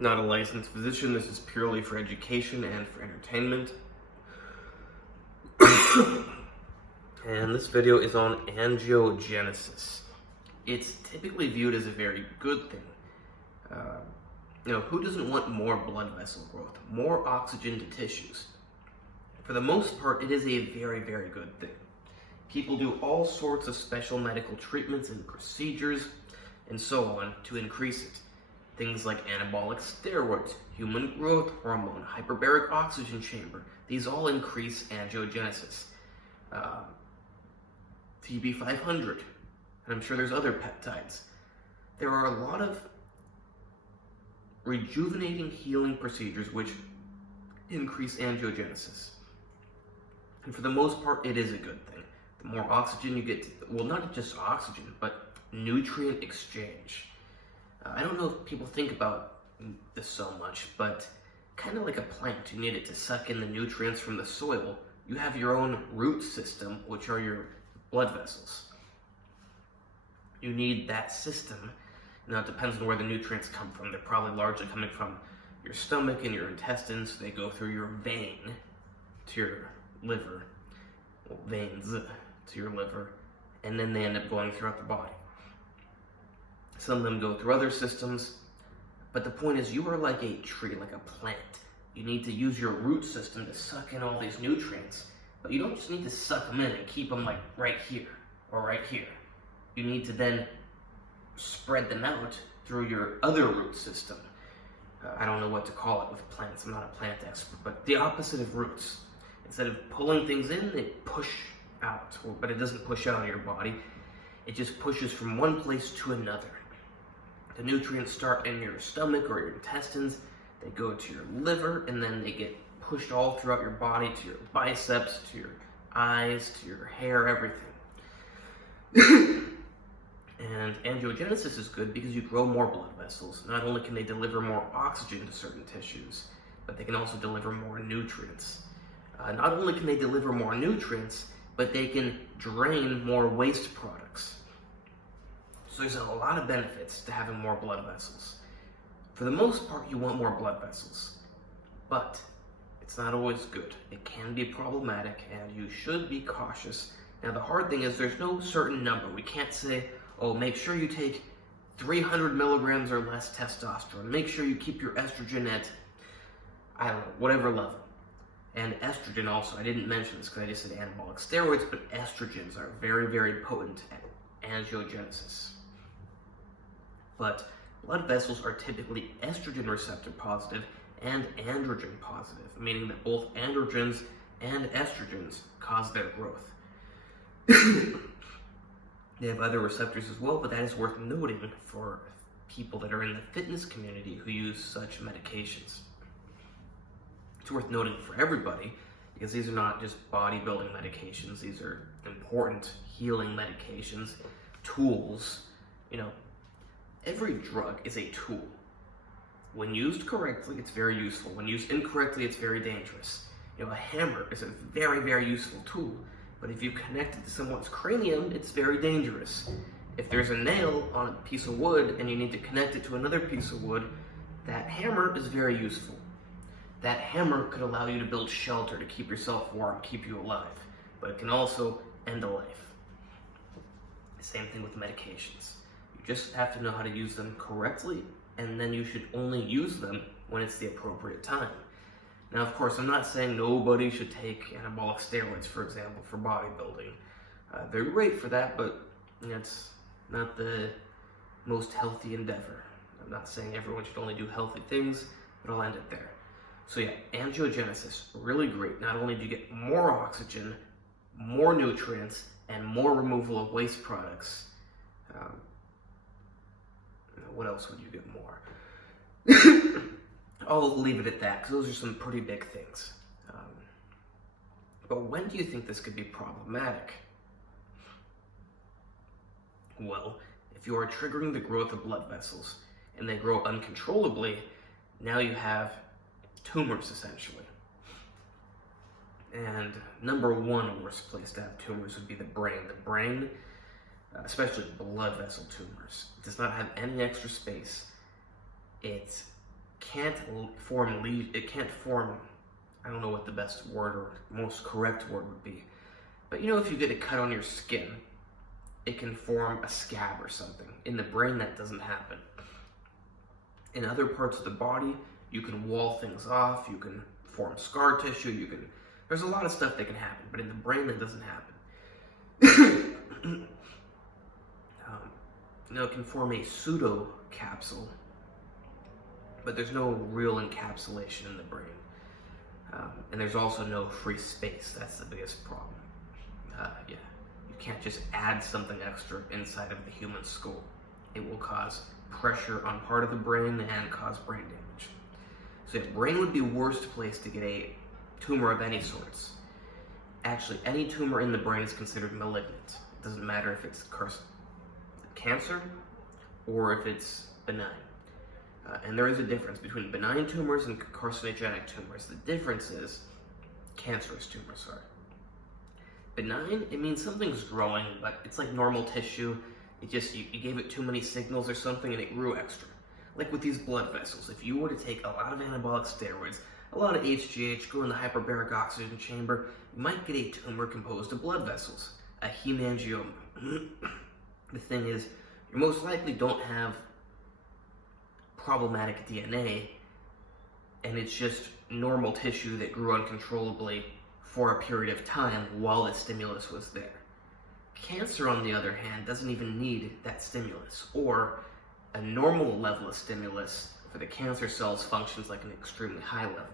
not a licensed physician. This is purely for education and for entertainment. And this video is on angiogenesis. It's typically viewed as a very good thing. Who doesn't want more blood vessel growth, more oxygen to tissues? For the most part, it is a very, very good thing. People do all sorts of special medical treatments and procedures and so on to increase it. Things like anabolic steroids, human growth hormone, hyperbaric oxygen chamber. These all increase angiogenesis. TB500, and I'm sure there's other peptides. There are a lot of rejuvenating healing procedures which increase angiogenesis. And for the most part, it is a good thing. The more oxygen you get, well, not just oxygen, but nutrient exchange. I don't know if people think about this so much, but kind of like a plant, you need it to suck in the nutrients from the soil. You have your own root system, which are your blood vessels. You need that system. Now, it depends on where the nutrients come from. They're probably largely coming from your stomach and your intestines. They go through your vein to your liver, well, veins to your liver, and then they end up going throughout the body. Some of them go through other systems, but the point is you are like a tree, like a plant. You need to use your root system to suck in all these nutrients, but you don't just need to suck them in and keep them like right here or right here. You need to then spread them out through your other root system. I don't know what to call it with plants. I'm not a plant expert, but the opposite of roots. Instead of pulling things in, they push out, but it doesn't push out of your body. It just pushes from one place to another. The nutrients start in your stomach or your intestines, they go to your liver, and then they get pushed all throughout your body, to your biceps, to your eyes, to your hair, everything. And angiogenesis is good because you grow more blood vessels. Not only can they deliver more oxygen to certain tissues, but they can also deliver more nutrients. Not only can they deliver more nutrients, but they can drain more waste products. So there's a lot of benefits to having more blood vessels. For the most part, you want more blood vessels, but it's not always good. It can be problematic, and you should be cautious. Now, the hard thing is there's no certain number. We can't say, oh, make sure you take 300 milligrams or less testosterone. Make sure you keep your estrogen at, I don't know, whatever level. And estrogen also, I didn't mention this because I just said anabolic steroids, but estrogens are very, very potent at angiogenesis. But blood vessels are typically estrogen receptor positive and androgen positive, meaning that both androgens and estrogens cause their growth. They have other receptors as well, but that is worth noting for people that are in the fitness community who use such medications. It's worth noting for everybody because these are not just bodybuilding medications. These are important healing medications, tools. Every drug is a tool. When used correctly, it's very useful. When used incorrectly, it's very dangerous. A hammer is a very, very useful tool, but if you connect it to someone's cranium, it's very dangerous. If there's a nail on a piece of wood and you need to connect it to another piece of wood, that hammer is very useful. That hammer could allow you to build shelter to keep yourself warm, keep you alive, but it can also end a life. Same thing with medications. You just have to know how to use them correctly, and then you should only use them when it's the appropriate time. Now, of course, I'm not saying nobody should take anabolic steroids, for example, for bodybuilding. They're great for that, but it's not the most healthy endeavor. I'm not saying everyone should only do healthy things, but I'll end it there. So yeah, angiogenesis, really great. Not only do you get more oxygen, more nutrients, and more removal of waste products. What else would you get more? I'll leave it at that, because those are some pretty big things. But when do you think this could be problematic? Well, if you are triggering the growth of blood vessels, and they grow uncontrollably, now you have tumors, essentially. And number one worst place to have tumors would be the brain. The brain, especially blood vessel tumors, does not have any extra space. It can't form I don't know what the best word or most correct word would be. But if you get a cut on your skin, it can form a scab or something. In the brain, that doesn't happen. In other parts of the body, you can wall things off, you can form scar tissue, there's a lot of stuff that can happen, but in the brain, that doesn't happen. It can form a pseudo-capsule, but there's no real encapsulation in the brain. And there's also no free space. That's the biggest problem. You can't just add something extra inside of the human skull. It will cause pressure on part of the brain and cause brain damage. So brain would be worst place to get a tumor of any sorts. Actually, any tumor in the brain is considered malignant. It doesn't matter if it's cancer or if it's benign. And there is a difference between benign tumors and carcinogenic tumors. The difference is cancerous tumors are. Benign, it means something's growing, but it's like normal tissue. It just, you gave it too many signals or something and it grew extra. Like with these blood vessels, if you were to take a lot of anabolic steroids, a lot of HGH, go in the hyperbaric oxygen chamber, you might get a tumor composed of blood vessels, a hemangioma. The thing is, you most likely don't have problematic DNA, and it's just normal tissue that grew uncontrollably for a period of time while the stimulus was there. Cancer, on the other hand, doesn't even need that stimulus, or a normal level of stimulus for the cancer cells functions like an extremely high level.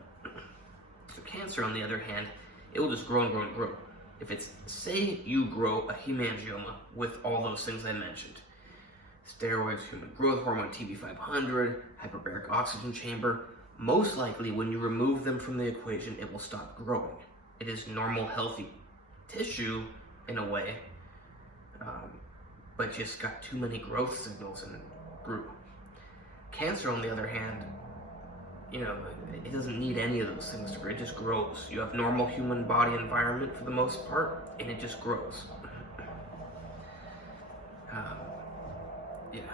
So cancer, on the other hand, it will just grow and grow and grow. If it's, say you grow a hemangioma with all those things I mentioned, steroids, human growth hormone, TB500, hyperbaric oxygen chamber, most likely when you remove them from the equation, it will stop growing. It is normal, healthy tissue in a way, but just got too many growth signals and it grew. Cancer, on the other hand, it doesn't need any of those things to grow. It just grows. You have normal human body environment for the most part, and it just grows.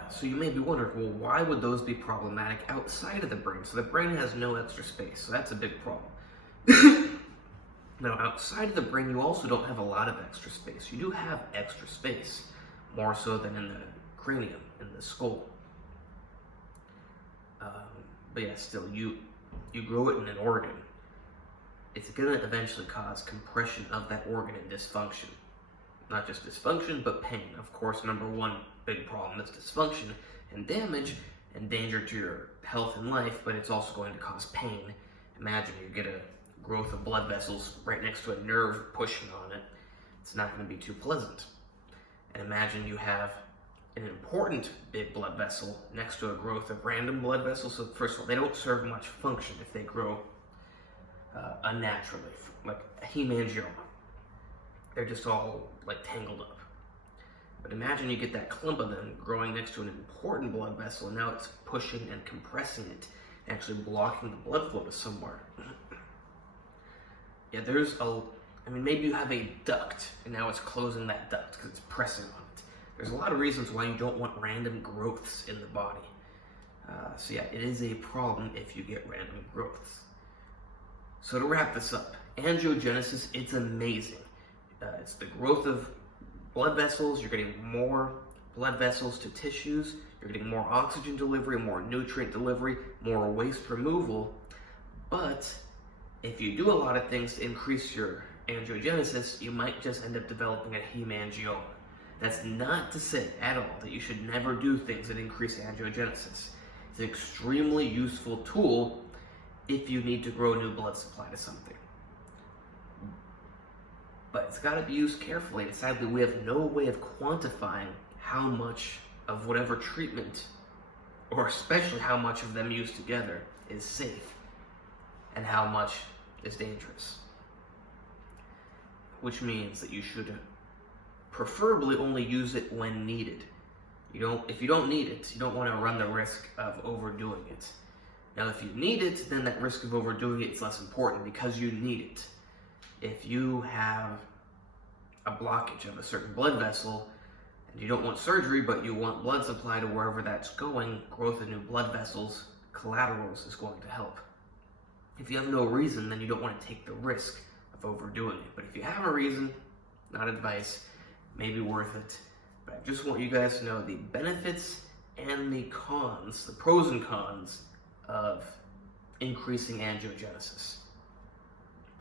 So you may be wondering, well, why would those be problematic outside of the brain? So the brain has no extra space, so that's a big problem. Now, outside of the brain, you also don't have a lot of extra space. You do have extra space, more so than in the cranium, in the skull. But yeah, still, you grow it in an organ. It's going to eventually cause compression of that organ and dysfunction. Not just dysfunction, but pain. Of course, number one big problem is dysfunction and damage and danger to your health and life, but it's also going to cause pain. Imagine you get a growth of blood vessels right next to a nerve pushing on it. It's not going to be too pleasant. And imagine you have an important big blood vessel next to a growth of random blood vessels. So first of all, they don't serve much function if they grow unnaturally, like a hemangioma. They're just all like tangled up. But imagine you get that clump of them growing next to an important blood vessel, and now it's pushing and compressing it, actually blocking the blood flow to somewhere. Yeah, maybe you have a duct, and now it's closing that duct because it's pressing on it. There's a lot of reasons why you don't want random growths in the body. So yeah, it is a problem if you get random growths. So to wrap this up, angiogenesis, it's amazing. It's the growth of blood vessels. You're getting more blood vessels to tissues. You're getting more oxygen delivery, more nutrient delivery, more waste removal. But if you do a lot of things to increase your angiogenesis, you might just end up developing a hemangioma. That's not to say at all that you should never do things that increase angiogenesis. It's an extremely useful tool if you need to grow new blood supply to something. But it's got to be used carefully, and sadly we have no way of quantifying how much of whatever treatment, or especially how much of them used together, is safe and how much is dangerous. Which means that you should preferably only use it when needed. If you don't need it, you don't want to run the risk of overdoing it. Now, if you need it, then that risk of overdoing it is less important because you need it. If you have a blockage of a certain blood vessel and you don't want surgery, but you want blood supply to wherever that's going, growth of new blood vessels, collaterals is going to help. If you have no reason, then you don't want to take the risk of overdoing it. But if you have a reason, not advice, maybe worth it. But I just want you guys to know the benefits and the cons, the pros and cons of increasing angiogenesis.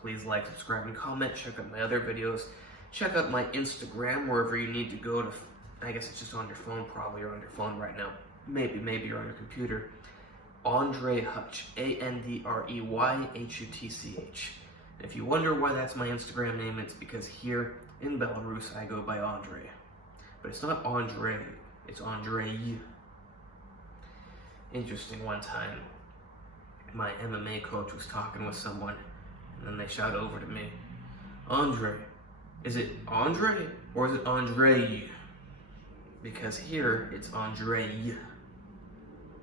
Please like, subscribe, and comment. Check out my other videos. Check out my Instagram, wherever you need to go to. I guess it's just on your phone, probably, or on your phone right now. Maybe you're on your computer. AndreyHutch, AndreyHutch. If you wonder why that's my Instagram name, it's because here in Belarus I go by Andrey. But it's not Andrey, it's Andrey. Interesting, one time my MMA coach was talking with someone, and then they shout over to me, Andrey, is it Andrey or is it Andrei? Because here it's Andrei.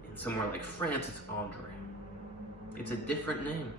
In somewhere like France, it's Andrey. It's a different name.